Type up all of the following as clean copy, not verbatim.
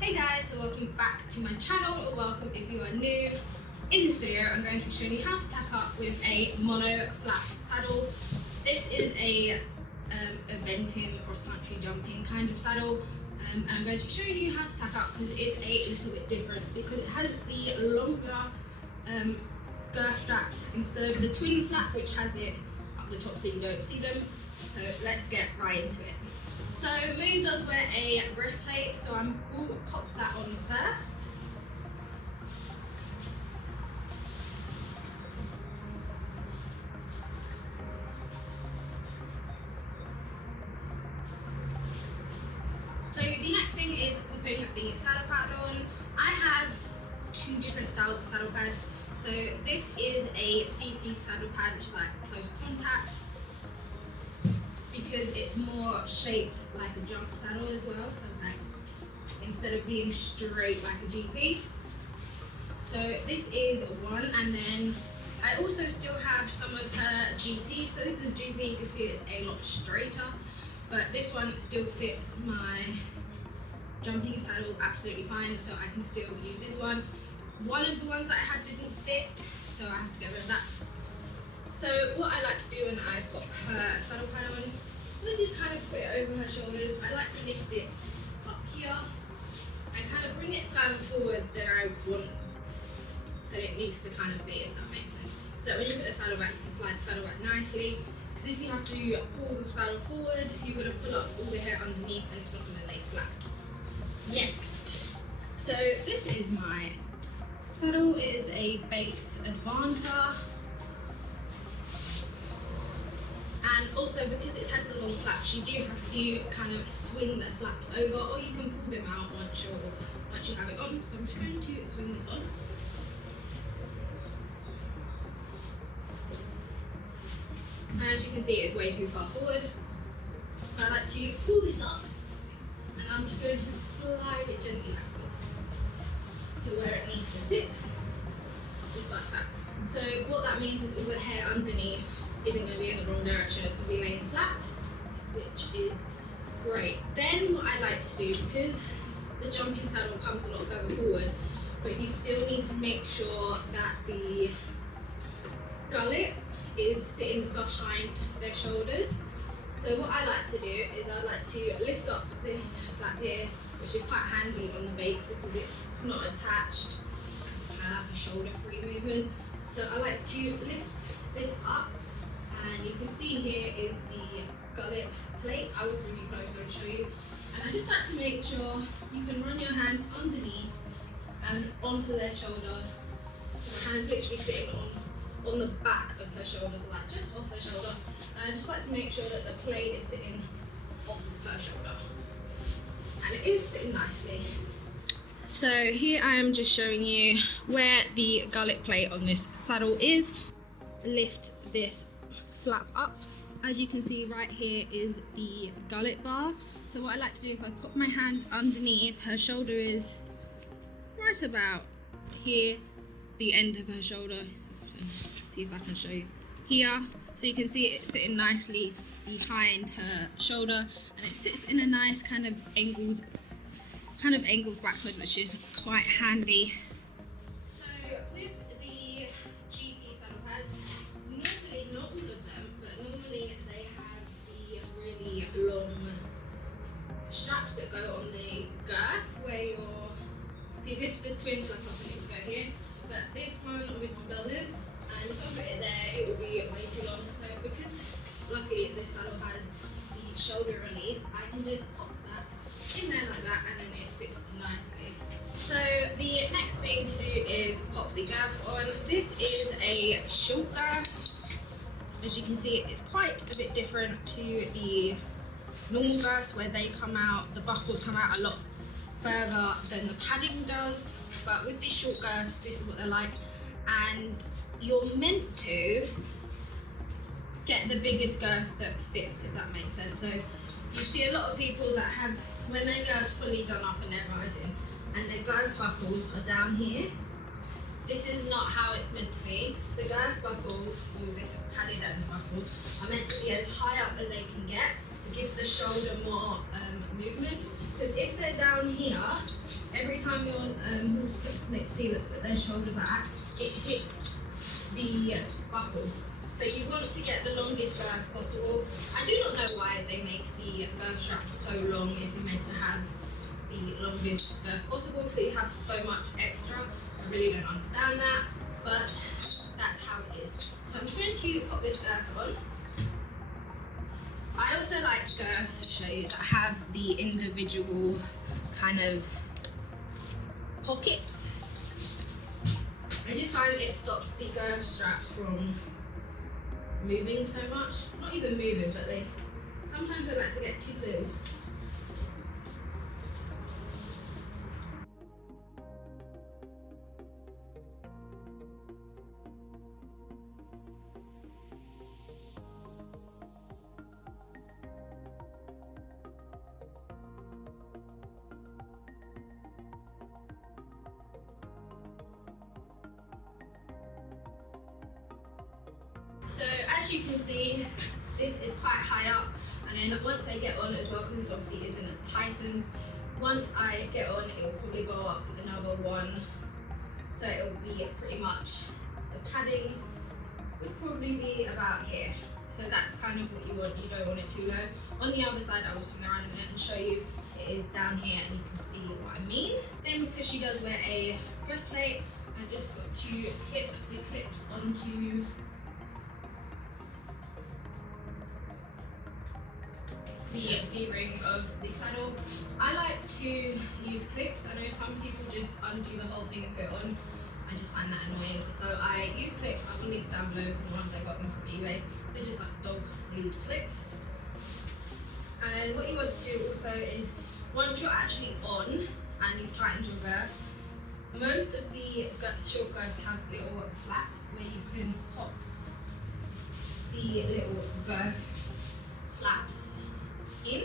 Hey guys, so welcome back to my channel, or welcome if you are new. In this video I'm going to be showing you how to tack up with a Monoflap saddle. This is a eventing, cross-country jumping kind of saddle, and I'm going to be showing you how to tack up because it is a little bit different because it has the longer girth straps instead of the twin flap which has it up the top so you don't see them. So let's get right into it. So Moon does wear a breastplate, so I will pop that on first. So the next thing is popping the saddle pad on. I have two different styles of saddle pads. So this is a CC saddle pad, which is like close contact, because it's more shaped like a jump saddle as well, so like instead of being straight like a GP. So this is one, and then I also still have some of her GP. So this is GP, you can see it's a lot straighter, but this one still fits my jumping saddle absolutely fine, so I can still use this one. One of the ones that I had didn't fit, so I have to get rid of that. So what I like to do when I've got her saddle pad on, I just kind of put it over her shoulders. I like to lift it up here and kind of bring it further forward than I want that it needs to kind of be, if that makes sense. So when you put the saddle back, you can slide the saddle back nicely. Because if you have to pull the saddle forward, you're going to pull up all the hair underneath and it's not going to lay flat. Next, so this is my saddle. It is a Bates Advanta. And also because it has the long flaps, you do have to kind of swing the flaps over, or you can pull them out once you have it on. So I'm just going to swing this on. And as you can see, it's way too far forward. So I like to pull this up, and I'm just going to slide it gently backwards to where it needs to sit, just like that. So what that means is all the hair underneath isn't going to be in the wrong direction, it's going to be laying flat, which is great. Then what I like to do, because the jumping saddle comes a lot further forward, but you still need to make sure that the gullet is sitting behind their shoulders. So what I like to do is I like to lift up this flap here, which is quite handy on the Bates because it's not attached, it's kind of like a shoulder free movement. So I like to lift this up, and you can see here is the gullet plate. I will bring you closer and show you. And I just like to make sure you can run your hand underneath and onto their shoulder. So my hand's literally sitting on the back of her shoulders, like just off her shoulder. And I just like to make sure that the plate is sitting off of her shoulder. And it is sitting nicely. So here I am just showing you where the gullet plate on this saddle is. Lift this flap up. As you can see, right here is the gullet bar. So what I like to do, if I put my hand underneath, her shoulder is right about here, the end of her shoulder. See if I can show you here. So you can see it sitting nicely behind her shoulder, and it sits in a nice kind of angles backward, which is quite handy. So with the GP saddle pads, normally, not all of them, but normally they have the really long straps that go on the girth where so you lift the twin flap up and it will go here, but this one obviously doesn't. And if I put it there, it would be way too long. So because luckily this saddle has the shoulder release, I can just pop that in there like that, and then it sits nicely. So the next thing to do is pop the girth on. This is a short girth. As you can see, it's quite a bit different to the normal girths where they come out, the buckles come out a lot further than the padding does. But with these short girths, this is what they're like. And you're meant to get the biggest girth that fits, if that makes sense. So you see a lot of people that have, when their girth's fully done up and they're riding, and their girth buckles are down here. This is not how it's meant to be. The girth buckles, or this padded end buckle, are meant to be as high up as they can get to give the shoulder more movement. Because if they're down here, every time your horse puts, let's see, let's put their shoulder back, it hits the buckles. So you want to get the longest girth possible. I do not know why they make the girth straps so long if you're meant to have the longest girth possible, so you have so much extra. I really don't understand that, but that's how it is. So I'm just going to pop this girth on. I also like girths to show you that have the individual kind of pockets. I just find it stops the girth straps from moving so much. Not even moving, but sometimes they like to get too loose. So as you can see, this is quite high up, and then once I get on as well, because this obviously isn't tightened, once I get on it will probably go up another one, so it will be pretty much, the padding would probably be about here. So that's kind of what you want, you don't want it too low. On the other side, I will swing around in a minute and show you, it is down here and you can see what I mean. Then because she does wear a breastplate, I've just got to clip the clips onto the D-ring of the saddle. I like to use clips. I know some people just undo the whole thing and put it on. I just find that annoying. So I use clips. I'll link down below from the ones I got them from eBay. They're just like dog lead clips. And what you want to do also is, once you're actually on and you've tightened your girth, most of the short girths have little flaps where you can pop the little girth flaps in,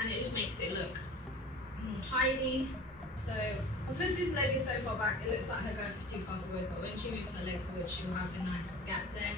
and it just makes it look more tidy. So because this leg is so far back, it looks like her girth is too far forward, but when she moves her leg forward, she'll have a nice gap there.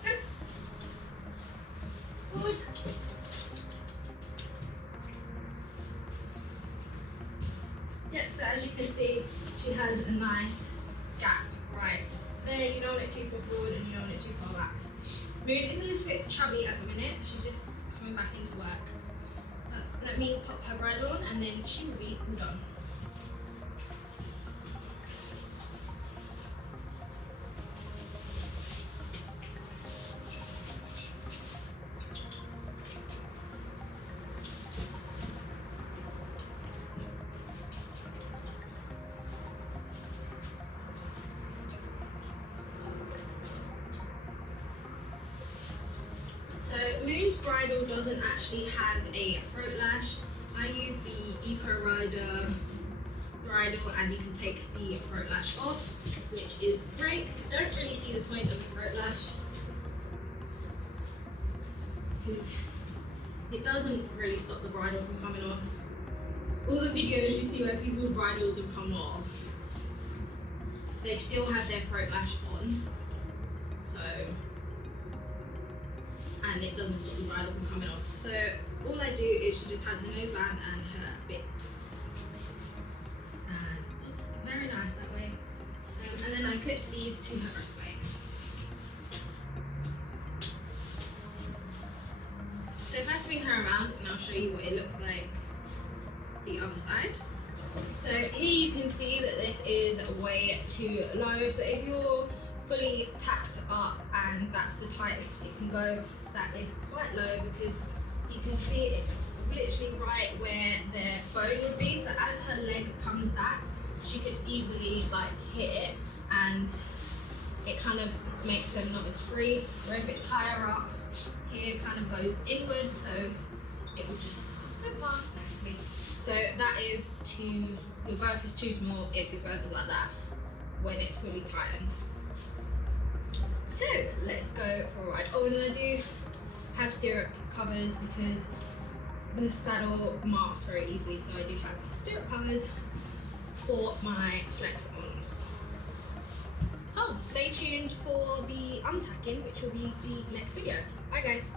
Okay. Forward. Yep, so as you can see, she has a nice gap right there. You don't want it too far forward and you don't want it too far back. Moon is a little bit chubby at the minute. She's just coming back into work. But let me pop her bridle on and then she will be all done. Moon's bridle doesn't actually have a throat lash. I use the Eco Rider bridle and you can take the throat lash off, which is great. Don't really see the point of a throat lash because it doesn't really stop the bridle from coming off. All the videos you see where people's bridles have come off, they still have their throat lash on. So, and it doesn't stop the bridle from coming off. So all I do is she just has her nose band and her bit. And it's very nice that way. And then I clip these to her breastplate. So if I swing her around and I'll show you what it looks like the other side. So here you can see that this is way too low. So if you're fully tacked up and that's the tightest it can go, that is quite low because you can see it's literally right where their bone would be. So as her leg comes back, she could easily like hit it and it kind of makes them not as free. Where if it's higher up, here kind of goes inwards, so it will just go past nicely. So that is your girth is too small if your girth is like that when it's fully tightened. So let's go for a ride. Oh, and then I do have stirrup covers because the saddle marks very easily, so I do have stirrup covers for my flex-ons. So stay tuned for the untacking, which will be the next video. Bye guys.